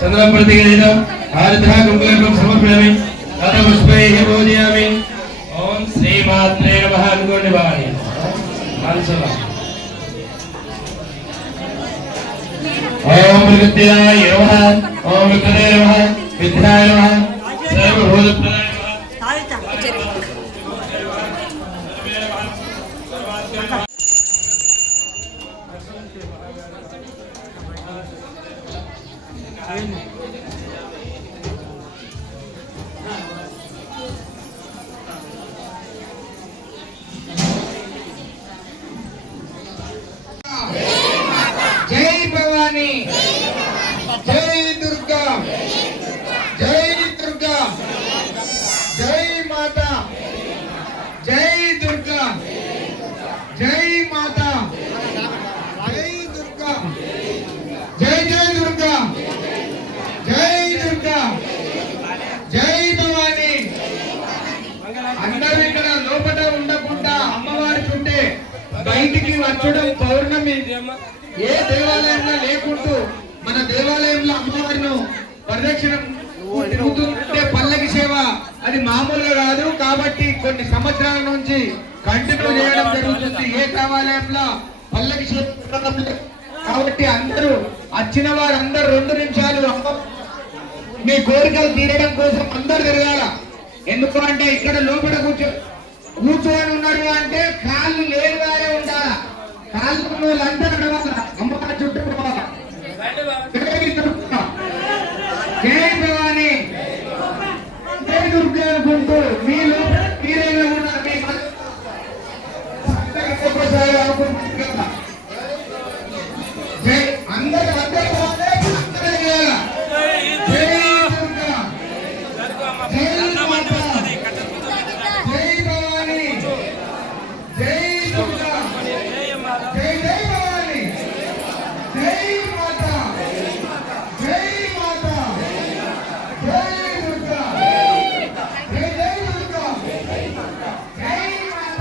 చంద్రప్రతిగేదం ఆరుధా కుంకుమం సమర్పయామి తద పుష్పైః పూజయామి ఓం శ్రీమాత్రే నమః అనుకోండి బాగా మనసులో. ఓం విద్యాయ నమః ఓం విద్యాయ నమః విద్యాయ నమః సర్వభూతప్రదాయ నమః జై భవానీ. జై దుర్గా జై దుర్గా జై మాత జై దుర్గా జై మాత జై దుర్గా జై జై దుర్గా జై దుర్గా జై భవానీ అందరూ ఇక్కడ లోపల ఉండకుండా అమ్మవారి చుట్టే బయటికి వచ్చడం పౌర్ణమి. ఏ దేవాలయంలో లేకుంటూ మన దేవాలయంలో అమ్మవారిను పరిరక్షణ తిరుగుతుంటే పల్లకి సేవ అది మామూలుగా కాదు. కాబట్టి కొన్ని సంవత్సరాల నుంచి కంటిన్యూ చేయడం జరుగుతుంది. ఏ దేవాలయంలో పల్లకి సేవ. కాబట్టి అందరూ వచ్చిన వారు అందరూ రెండు నిమిషాలు అమ్మ మీ కోరికలు తీరడం కోసం అందరు తిరగాల. ఎందుకు అంటే ఇక్కడ లోపల కూర్చో కూర్చొని ఉన్నారు అంటే వాళ్ళంతా నడవాల అమ్మవారి చుట్టూ జై భవాని జై దుర్గా అనుకుంటూ మీరు లోపల మీరేమే ఉన్నారు మీ మన- ఒక్కసారి అనుకుంటున్నా. జై అందరూ అందరూ పోవాలి, అందరూ చేయాలా. జై దుర్గా జై మాత జై భవాని జై దుర్గా జై జై భవాని జై మాత జై మాత జై దుర్గా జై జై దుర్గా జై మాత జై మాత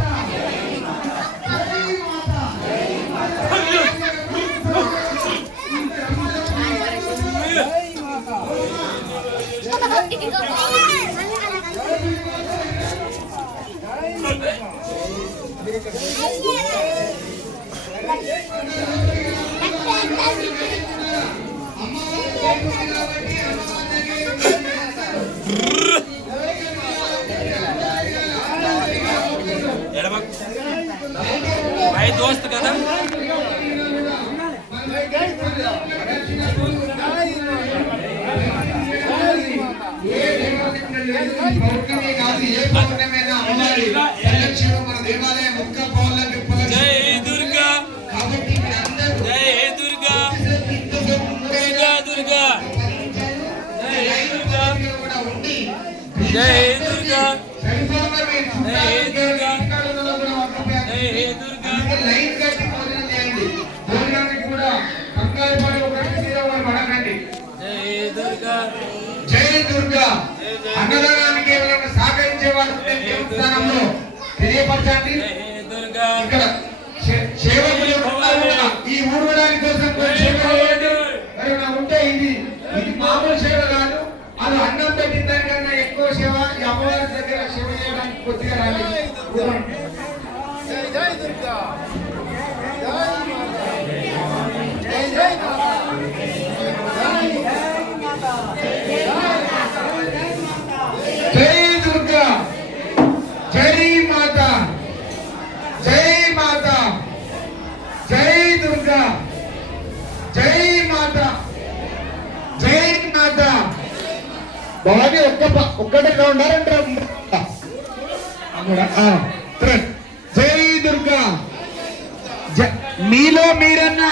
ఎడమ భాయ్ దోస్త్ కదా పౌర్ణమి జై దుర్గా జై హే దుర్గా జై దుర్గా అందుకే లైన్ కట్టి భోజనం చేయండి భోజనానికి కూడా కంగారు పడి ఒకటి పడకండి జై దుర్గా జై దుర్గా అన్నదానానికి ఎవరైనా సహకరించే వారు స్థానంలో తెలియపరచండి ఇక్కడ సేవకులు. ఈ ఊడడానికి కోసం సేవ చేయండి. ఉంటే ఇది జై దుర్గా జై మాత జై మాత జై దుర్గా జై మాత జై మాత బాగా ఒక్క ఒక్కటే ఉండాలంటారు? జై దుర్గా జ- మీలో మీరన్నా